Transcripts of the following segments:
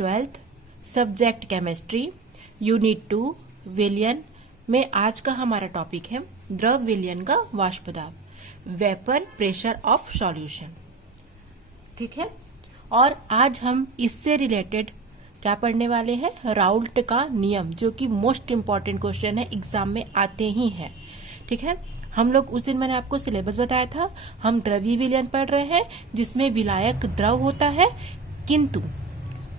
12th subject chemistry unit 2 विलयन में आज का हमारा टॉपिक है द्रव विलयन का वाष्प दाब वेपर प्रेशर ऑफ सॉल्यूशन। ठीक है, और आज हम इससे रिलेटेड क्या पढ़ने वाले हैं, राउल्ट का नियम, जो कि मोस्ट इंपॉर्टेंट क्वेश्चन है, एग्जाम में आते ही है। ठीक है, हम लोग उस दिन मैंने आपको सिलेबस बताया था, हम द्रवीय विलयन पढ़ रहे हैं जिसमें विलायक द्रव होता है, किंतु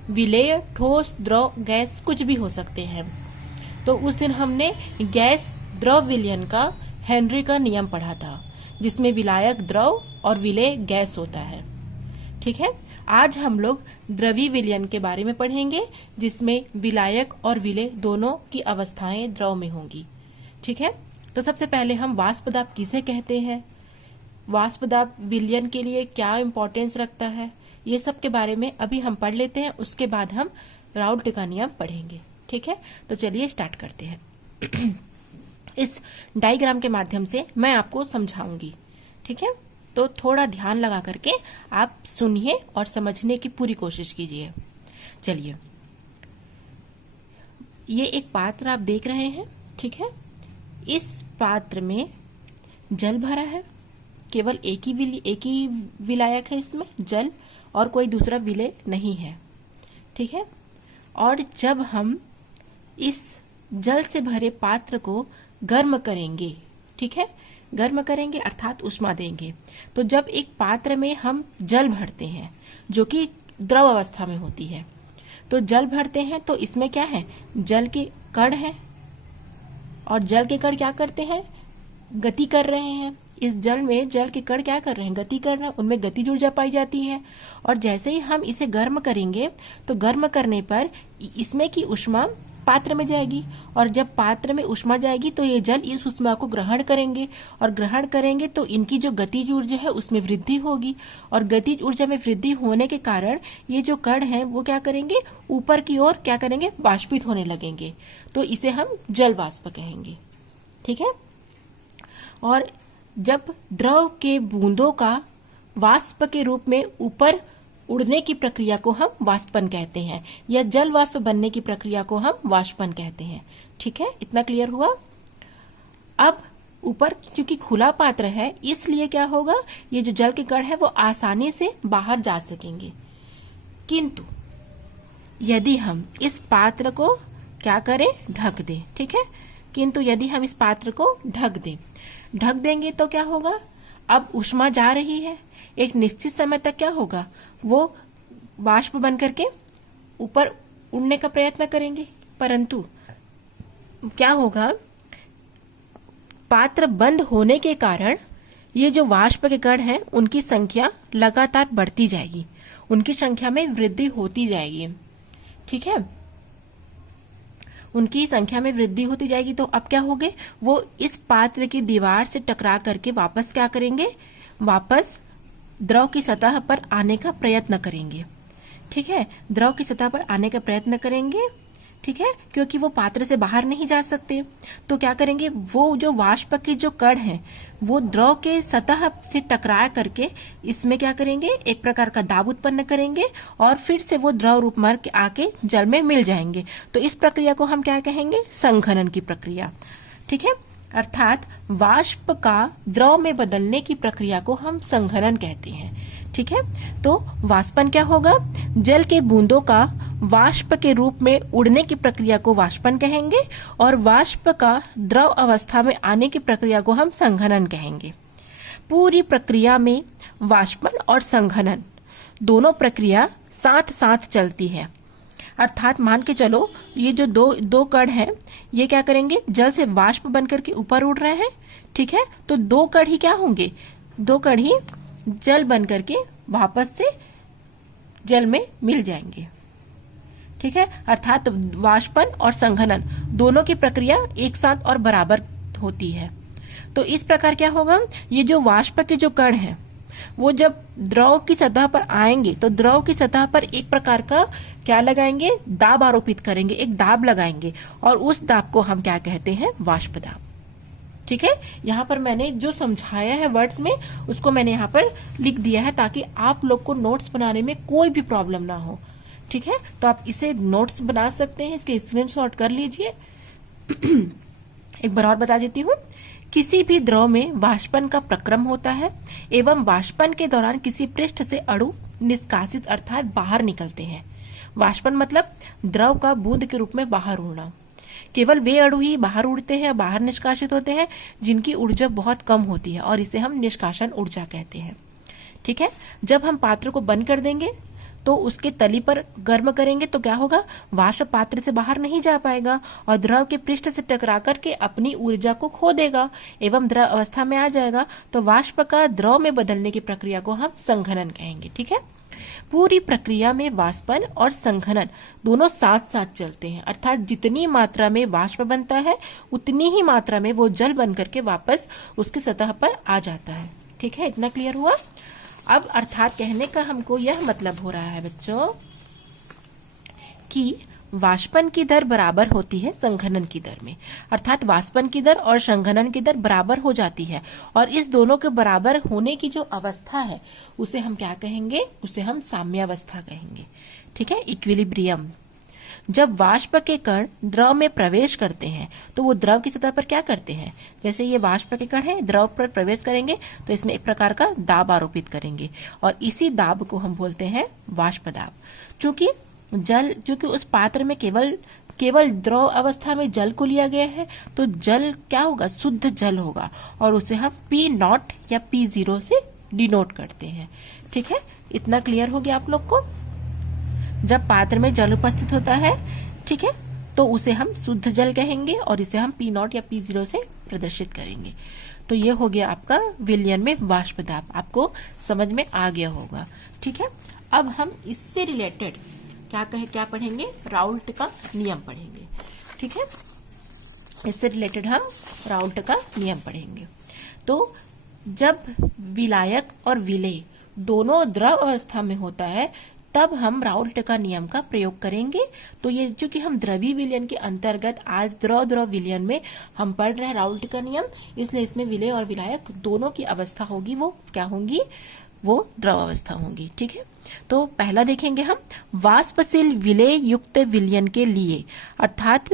विलेय ठोस द्रव गैस कुछ भी हो सकते हैं। तो उस दिन हमने गैस द्रव विलयन का हेनरी का नियम पढ़ा था, जिसमें विलायक द्रव और विलेय गैस होता है। ठीक है, आज हम लोग द्रवीय विलयन के बारे में पढ़ेंगे, जिसमें विलायक और विलेय दोनों की अवस्थाएं द्रव में होंगी। ठीक है, तो सबसे पहले हम वाष्प दाब किसे कहते हैं, वाष्प दाब विलयन के लिए क्या इंपॉर्टेंस रखता है, ये सब के बारे में अभी हम पढ़ लेते हैं। उसके बाद हम राउल्ट का नियम पढ़ेंगे। ठीक है, तो चलिए स्टार्ट करते हैं। इस डायग्राम के माध्यम से मैं आपको समझाऊंगी। ठीक है, तो थोड़ा ध्यान लगा करके आप सुनिए और समझने की पूरी कोशिश कीजिए। चलिए, ये एक पात्र आप देख रहे हैं। ठीक है, इस पात्र में जल भरा है, केवल एक ही विलायक है इसमें, जल, और कोई दूसरा विलेय नहीं है। ठीक है, और जब हम इस जल से भरे पात्र को गर्म करेंगे, ठीक है, गर्म करेंगे अर्थात उष्मा देंगे, तो जब एक पात्र में हम जल भरते हैं जो कि द्रव अवस्था में होती है, तो जल भरते हैं तो इसमें क्या है, जल के कण है, और जल के कण क्या करते हैं, गति कर रहे हैं। इस जल में जल के कण क्या कर रहे हैं, गति कर रहे हैं, उनमें गतिज ऊर्जा पाई जाती है। और जैसे ही हम इसे गर्म करेंगे तो गर्म करने पर इसमें की ऊष्मा पात्र में जाएगी, और जब पात्र में ऊष्मा जाएगी तो ये जल इस ऊष्मा को ग्रहण करेंगे, और ग्रहण करेंगे तो इनकी जो गतिज ऊर्जा है उसमें वृद्धि होगी, और गतिज ऊर्जा में वृद्धि होने के कारण ये जो कण है वो क्या करेंगे, ऊपर की ओर क्या करेंगे, वाष्पित होने लगेंगे। तो इसे हम जल वाष्प कहेंगे। ठीक है, और जब द्रव के बूंदों का वाष्प के रूप में ऊपर उड़ने की प्रक्रिया को हम वाष्पन कहते हैं, या जल वाष्प बनने की प्रक्रिया को हम वाष्पन कहते हैं। ठीक है, इतना क्लियर हुआ। अब ऊपर चूंकि खुला पात्र है, इसलिए क्या होगा, ये जो जल के कण है वो आसानी से बाहर जा सकेंगे। किंतु यदि हम इस पात्र को क्या करें, ढक दें, ठीक है, किंतु यदि हम इस पात्र को ढक देंगे तो क्या होगा, अब ऊष्मा जा रही है, एक निश्चित समय तक क्या होगा, वो वाष्प बन करके ऊपर उड़ने का प्रयत्न करेंगे, परंतु क्या होगा, पात्र बंद होने के कारण ये जो वाष्प के कण हैं उनकी संख्या लगातार बढ़ती जाएगी, उनकी संख्या में वृद्धि होती जाएगी। ठीक है, उनकी संख्या में वृद्धि होती जाएगी, तो अब क्या होगे, वो इस पात्र की दीवार से टकरा करके वापस क्या करेंगे, वापस द्रव की सतह पर आने का प्रयत्न करेंगे। ठीक है, द्रव की सतह पर आने का प्रयत्न करेंगे। ठीक है, क्योंकि वो पात्र से बाहर नहीं जा सकते, तो क्या करेंगे, वो जो वाष्प के जो कण हैं वो द्रव के सतह से टकरा करके इसमें क्या करेंगे, एक प्रकार का दाब उत्पन्न करेंगे, और फिर से वो द्रव रूप में आके जल में मिल जाएंगे। तो इस प्रक्रिया को हम क्या कहेंगे, संघनन की प्रक्रिया। ठीक है, अर्थात वाष्प का द्रव में बदलने की प्रक्रिया को हम संघनन कहते हैं। ठीक है, तो वाष्पन क्या होगा, जल के बूंदों का वाष्प के रूप में उड़ने की प्रक्रिया को वाष्पन कहेंगे, और वाष्प का द्रव अवस्था में आने की प्रक्रिया को हम संघनन कहेंगे। पूरी प्रक्रिया में वाष्पन और संघनन दोनों प्रक्रिया साथ साथ चलती है। अर्थात मान के चलो, ये जो दो कण हैं ये क्या करेंगे, जल से वाष्प बनकर के ऊपर उड़ रहे हैं। ठीक है, तो दो कण ही क्या होंगे, दो कण ही जल बनकर के वापस से जल में मिल जाएंगे। ठीक है, अर्थात वाष्पन और संघनन दोनों की प्रक्रिया एक साथ और बराबर होती है। तो इस प्रकार क्या होगा, ये जो वाष्प के जो कण हैं वो जब द्रव की सतह पर आएंगे तो द्रव की सतह पर एक प्रकार का क्या लगाएंगे, दाब आरोपित करेंगे, एक दाब लगाएंगे, और उस दाब को हम क्या कहते हैं, वाष्प दाब। ठीक है, यहाँ पर मैंने जो समझाया है वर्ड्स में उसको मैंने यहाँ पर लिख दिया है ताकि आप लोग को नोट्स बनाने में कोई भी प्रॉब्लम ना हो। ठीक है, तो आप इसे नोट्स बना सकते हैं, इसके स्क्रीनशॉट कर लीजिए। एक बार और बता देती हूँ। किसी भी द्रव में वाष्पन का प्रक्रम होता है एवं वाष्पन के दौरान किसी पृष्ठ से अणु निष्कासित अर्थात बाहर निकलते हैं। वाष्पन मतलब द्रव का बूंद के रूप में बाहर उड़ना। केवल वे अणु ही बाहर उड़ते हैं, बाहर निष्कासित होते हैं जिनकी ऊर्जा बहुत कम होती है और इसे हम निष्कासन ऊर्जा कहते हैं। ठीक है, जब हम पात्र को बंद कर देंगे तो उसके तली पर गर्म करेंगे तो क्या होगा, वाष्प पात्र से बाहर नहीं जा पाएगा और द्रव के पृष्ठ से टकरा करके अपनी ऊर्जा को खो देगा एवं द्रव अवस्था में आ जाएगा। तो वाष्प का द्रव में बदलने की प्रक्रिया को हम संघनन कहेंगे। ठीक है, पूरी प्रक्रिया में वाष्पन और संघनन दोनों साथ साथ चलते हैं, अर्थात जितनी मात्रा में वाष्प बनता है उतनी ही मात्रा में वो जल बन करके वापस उसकी सतह पर आ जाता है। ठीक है, इतना क्लियर हुआ। अब अर्थात कहने का हमको यह मतलब हो रहा है बच्चों कि वाष्पन की दर बराबर होती है संघनन की दर में, अर्थात वाष्पन की दर और संघनन की दर बराबर हो जाती है और इस दोनों के बराबर होने की जो अवस्था है उसे हम क्या कहेंगे, उसे हम साम्यावस्था कहेंगे। ठीक है, इक्विलिब्रियम। जब वाष्प के कण द्रव में प्रवेश करते हैं तो वो द्रव की सतह पर क्या करते हैं, जैसे ये वाष्प के कण है, द्रव पर प्रवेश करेंगे तो इसमें एक प्रकार का दाब आरोपित करेंगे और इसी दाब को हम बोलते हैं वाष्प दाब। चूंकि उस पात्र में केवल द्रव अवस्था में जल को लिया गया है तो जल क्या होगा, शुद्ध जल होगा और उसे हम P0 या P0 से डिनोट करते हैं। ठीक है, इतना क्लियर हो गया आप लोग को। जब पात्र में जल उपस्थित होता है, ठीक है, तो उसे हम शुद्ध जल कहेंगे और इसे हम P0 या P0 से प्रदर्शित करेंगे। तो ये हो गया आपका विलयन में वाष्प दाब, आपको समझ में आ गया होगा। ठीक है, अब हम इससे रिलेटेड क्या पढ़ेंगे, राउल्ट का नियम पढ़ेंगे। ठीक है, इससे रिलेटेड हम राउल्ट का नियम पढ़ेंगे। तो जब विलायक और विलेय दोनों द्रव अवस्था में होता है तब हम राउल्ट का नियम का प्रयोग करेंगे। तो ये चूंकि हम द्रवी विलयन के अंतर्गत आज द्रव विलयन में हम पढ़ रहे हैं राउल्ट का नियम, इसलिए इसमें विलेय और विलायक दोनों की अवस्था होगी, वो क्या होंगी, वो द्रव अवस्था होंगी। ठीक है, तो पहला देखेंगे हम वाष्पशील विलेय युक्त विलयन के लिए, अर्थात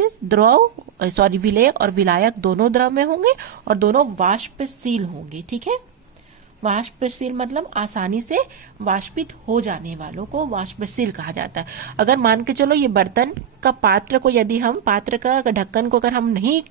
विलेय और विलायक दोनों द्रव में होंगे और दोनों वाष्पशील होंगे। ठीक है, वाष्पशील मतलब आसानी से वाष्पित हो जाने वालों को वाष्पशील कहा जाता है। अगर मान के चलो ये बर्तन का पात्र को, यदि हम पात्र का ढक्कन को अगर हम नहीं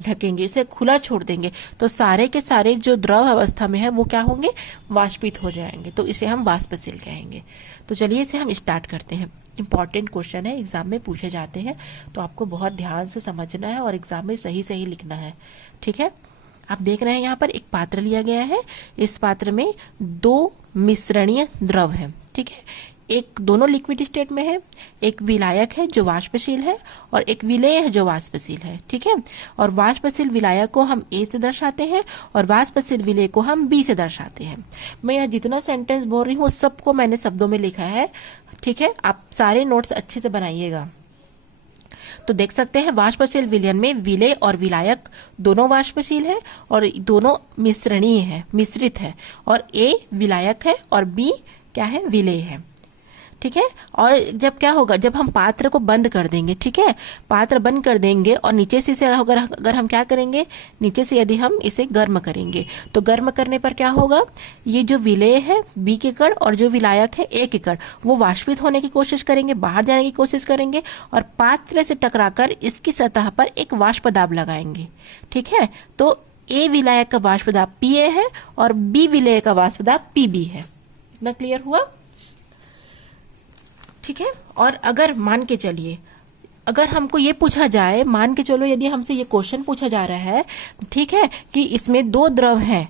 ढकेंगे, इसे खुला छोड़ देंगे तो सारे के सारे जो द्रव अवस्था में है वो क्या होंगे, वाष्पित हो जाएंगे, तो इसे हम वाष्पशील कहेंगे। तो चलिए इसे हम स्टार्ट करते हैं। इंपॉर्टेंट क्वेश्चन है, एग्जाम में पूछे जाते हैं, तो आपको बहुत ध्यान से समझना है और एग्जाम में सही सही लिखना है। ठीक है, आप देख रहे हैं यहाँ पर एक पात्र लिया गया है, इस पात्र में दो मिश्रणीय द्रव है। ठीक है, एक दोनों लिक्विड स्टेट में है, एक विलायक है जो वाष्पशील है और एक विलेय है जो वाष्पशील है। ठीक है, और वाष्पशील विलायक को हम A से दर्शाते हैं और वाष्पशील विलेय को हम B से दर्शाते हैं। मैं यहाँ जितना सेंटेंस बोल रही हूँ सबको मैंने शब्दों में लिखा है। ठीक है, आप सारे नोट्स अच्छे से बनाइएगा। तो देख सकते हैं वाष्पशील विलयन में विलेय और विलायक दोनों वाष्पशील है और दोनों मिश्रणीय है, मिश्रित है, और A विलायक है और B क्या है, विलेय है। ठीक है, और जब क्या होगा, जब हम पात्र को बंद कर देंगे, ठीक है, पात्र बंद कर देंगे और नीचे से इसे अगर हम क्या करेंगे, नीचे से यदि हम इसे गर्म करेंगे तो गर्म करने पर क्या होगा, ये जो विलेय है B के कण और जो विलायक है A के कण वो वाष्पित होने की कोशिश करेंगे, बाहर जाने की कोशिश करेंगे और पात्र से टकराकर इसकी सतह पर एक वाष्प दाब लगाएंगे। ठीक है, तो A विलायक का वाष्प दाब PA है और B विलेय का वाष्प दाब PB है। इतना क्लियर हुआ। ठीक है, और अगर मान के चलिए, अगर हमको ये पूछा जाए, मान के चलो यदि हमसे ये क्वेश्चन पूछा जा रहा है, ठीक है, कि इसमें दो द्रव हैं,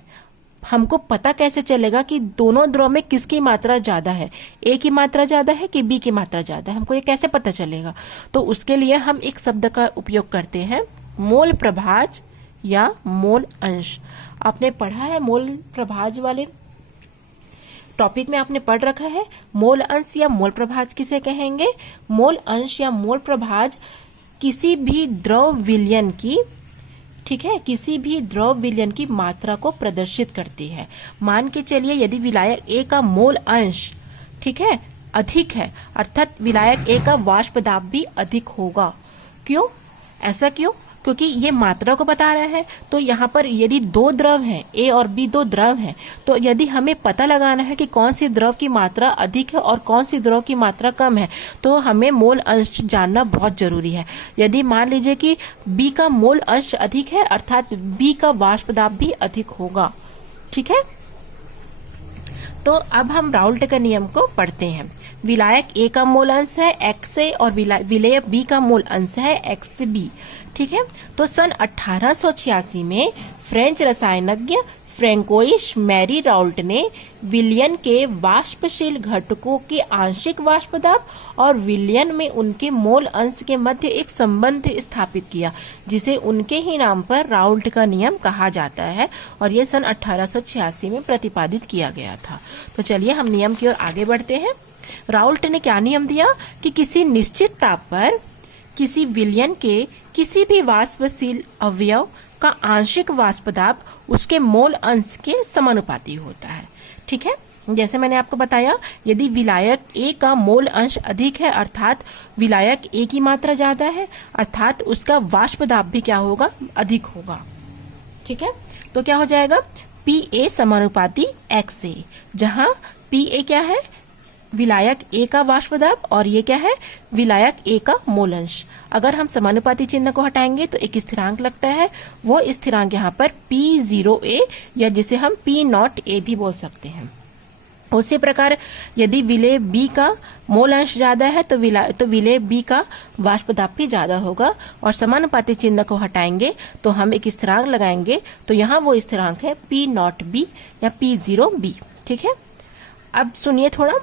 हमको पता कैसे चलेगा कि दोनों द्रव में किसकी मात्रा ज्यादा है, A की मात्रा ज्यादा है कि B की मात्रा ज्यादा है, हमको ये कैसे पता चलेगा। तो उसके लिए हम एक शब्द का उपयोग करते हैं, मोल प्रभाज या मोल अंश। आपने पढ़ा है मोल प्रभाज वाले टॉपिक में, आपने पढ़ रखा है। मोल अंश या मोल प्रभाज किसे कहेंगे, मोल अंश या मोल प्रभाज किसी भी द्रव विलयन की, ठीक है, किसी भी द्रव विलयन की मात्रा को प्रदर्शित करती है। मान के चलिए यदि विलायक A का मोल अंश, ठीक है, अधिक है, अर्थात विलायक ए का वाष्प दाब भी अधिक होगा। क्यों? ऐसा क्यों? क्योंकि ये मात्रा को बता रहा है। तो यहाँ पर यदि दो द्रव हैं, ए और बी दो द्रव हैं, तो यदि हमें पता लगाना है कि कौन सी द्रव की मात्रा अधिक है और कौन सी द्रव की मात्रा कम है, तो हमें मोल अंश जानना बहुत जरूरी है। यदि मान लीजिए कि बी का मोल अंश अधिक है, अर्थात बी का वाष्प दाब भी अधिक होगा। ठीक है, तो अब हम राउल्ट का नियम को पढ़ते हैं। विलायक ए का मोल अंश है एक्स ए और विलेय बी का मोल अंश है एक्स बी। ठीक है, तो सन 1886 में फ्रेंच रसायनज्ञ फ्रैंकोइश मैरी राउल्ट ने विलयन के वाष्पशील घटकों के आंशिक वाष्प दाब और विलयन में उनके मोल अंश के मध्य एक संबंध स्थापित किया, जिसे उनके ही नाम पर राउल्ट का नियम कहा जाता है, और ये सन 1886 में प्रतिपादित किया गया था। तो चलिए हम नियम की ओर आगे बढ़ते हैं। राउल्ट ने क्या नियम दिया कि किसी निश्चित ताप पर किसी विलयन के किसी भी वाष्पशील अवयव का आंशिक वाष्प दाब उसके मोल अंश के समानुपाती होता है। ठीक है, जैसे मैंने आपको बताया, यदि विलायक ए का मोल अंश अधिक है, अर्थात विलायक ए की मात्रा ज्यादा है, अर्थात उसका वाष्प दाब भी क्या होगा? अधिक होगा। ठीक है, तो क्या हो जाएगा? पी ए समानुपाती एक्स ए, जहां पी ए क्या है? विलायक ए का वाष्प दाब, और ये क्या है? विलायक ए का मोल अंश। अगर हम समानुपाती चिन्ह को हटाएंगे तो एक स्थिरांक लगता है, वो स्थिरांक यहाँ पर P0A, या जिसे हम P0A भी बोल सकते हैं। उसी प्रकार यदि विलेय बी का मोल अंश ज्यादा है तो विलेय बी का वाष्प दाब भी ज्यादा होगा, और समानुपाती चिन्ह को हटाएंगे तो हम एक स्थिरांक लगाएंगे, तो यहाँ वो स्थिरांक है P0B या P0B। ठीक है, अब सुनिए थोड़ा।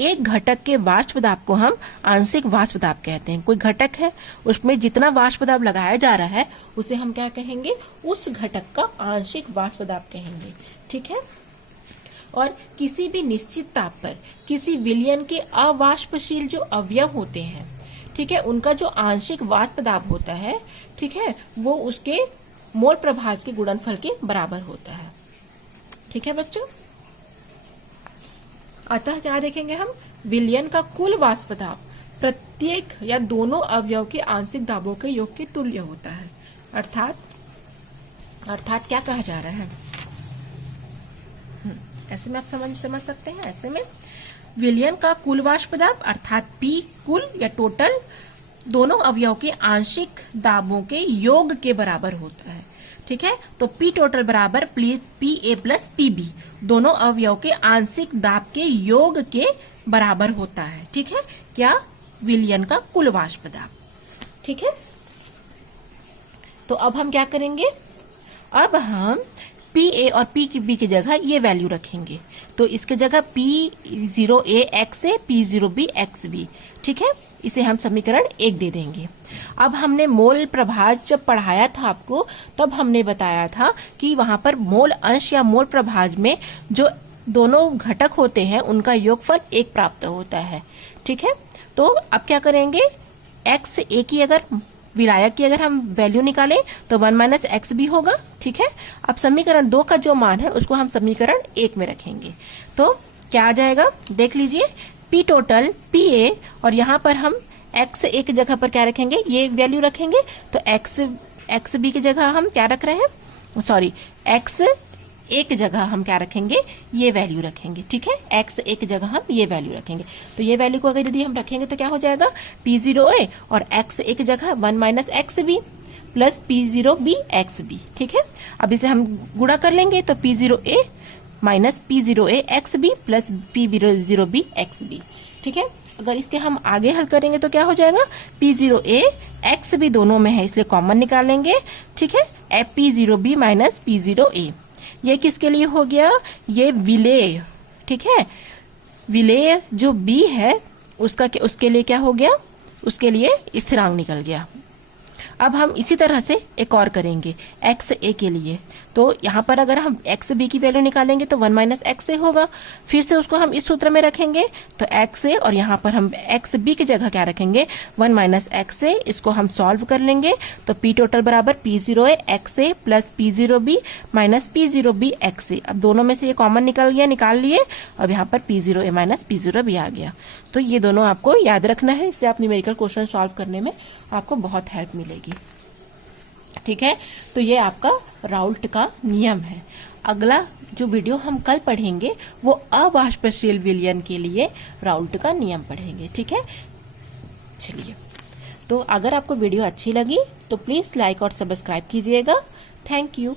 एक घटक के वाष्प दाब को हम आंशिक वाष्प दाब कहते हैं। कोई घटक है, उसमें जितना वाष्प दाब लगाया जा रहा है उसे हम क्या कहेंगे? उस घटक का आंशिक वाष्प दाब कहेंगे। ठीक है, और किसी भी निश्चित ताप पर किसी विलयन के अवाष्पशील जो अवयव होते हैं, ठीक है, उनका जो आंशिक वाष्प दाब होता है, ठीक है, वो उसके मोल प्रभाज के गुणनफल के बराबर होता है। ठीक है बच्चों, अतः क्या देखेंगे हम? विलयन का कुल वाष्प दाब प्रत्येक या दोनों अवयव के आंशिक दाबों के योग के तुल्य होता है। अर्थात क्या कहा जा रहा है? ऐसे में आप समझ सकते हैं। ऐसे में विलयन का कुल वाष्प दाब अर्थात P कुल या टोटल दोनों अवयव के आंशिक दाबों के योग के बराबर होता है। ठीक है, तो P टोटल बराबर PA प्लस PB, दोनों अवयव के आंशिक दाब के योग के बराबर होता है। ठीक है, क्या? विलयन का कुल वाष्प दाब। ठीक है, तो अब हम क्या करेंगे? अब हम PA और PB की जगह ये वैल्यू रखेंगे, तो इसके जगह P0A x A, P0B x B। ठीक है, इसे हम समीकरण 1 दे देंगे। अब हमने मोल प्रभाज जब पढ़ाया था आपको, तब हमने बताया था कि वहां पर मोल अंश या मोल प्रभाज में जो दोनों घटक होते हैं उनका योगफल 1 प्राप्त होता है। ठीक है, तो अब क्या करेंगे? एक्स ए की अगर विलायक की अगर हम वैल्यू निकालें तो 1 माइनस एक्स भी होगा। ठीक है, अब समीकरण 2 का जो मान है उसको हम समीकरण 1 में रखेंगे, तो क्या आ जाएगा? देख लीजिए, P टोटल PA, और यहाँ पर हम एक्स ए की जगह पर क्या रखेंगे? ये वैल्यू रखेंगे, तो एक्स बी की जगह हम क्या रख रहे हैं? सॉरी, एक्स ए की जगह हम क्या रखेंगे? ये वैल्यू रखेंगे। ठीक है, एक्स ए की जगह हम ये वैल्यू रखेंगे, तो ये वैल्यू को अगर यदि हम रखेंगे तो क्या हो जाएगा? P0A और एक्स ए की जगह 1 minus X B plus P0B X B. ठीक है, अब इसे हम गुणा कर लेंगे, तो P0A minus P0A X B plus P0B X B. ठीक है, अगर इसके हम आगे हल करेंगे तो क्या हो जाएगा? P0A एक्स बी दोनों में है इसलिए कॉमन निकालेंगे। ठीक है, P0B माइनस P0A, ये किसके लिए हो गया? ये विलेय। ठीक है, विलेय जो B है उसके लिए क्या हो गया? उसके लिए स्थिरांक निकल गया। अब हम इसी तरह से एक और करेंगे एक्स ए के लिए। तो यहाँ पर अगर हम एक्स बी की वैल्यू निकालेंगे तो 1 माइनस एक्स ए होगा। फिर से उसको हम इस सूत्र में रखेंगे तो एक्स ए, और यहाँ पर हम एक्स बी की जगह क्या रखेंगे 1 माइनस एक्स ए। इसको हम सॉल्व कर लेंगे तो पी टोटल बराबर P0 a x a plus P0B minus P0B x a. अब दोनों में से ये कॉमन निकल गया, निकाल लिए। अब यहाँ पर P0 ए माइनस P0B आ गया। तो ये दोनों आपको याद रखना है, इससे आप न्यूमेरिकल क्वेश्चन सॉल्व करने में आपको बहुत हेल्प मिलेगी। ठीक है, तो ये आपका राउल्ट का नियम है। अगला जो वीडियो हम कल पढ़ेंगे वो अवाष्पशील विलयन के लिए राउल्ट का नियम पढ़ेंगे। ठीक है, चलिए, तो अगर आपको वीडियो अच्छी लगी तो प्लीज लाइक और सब्सक्राइब कीजिएगा। Thank you.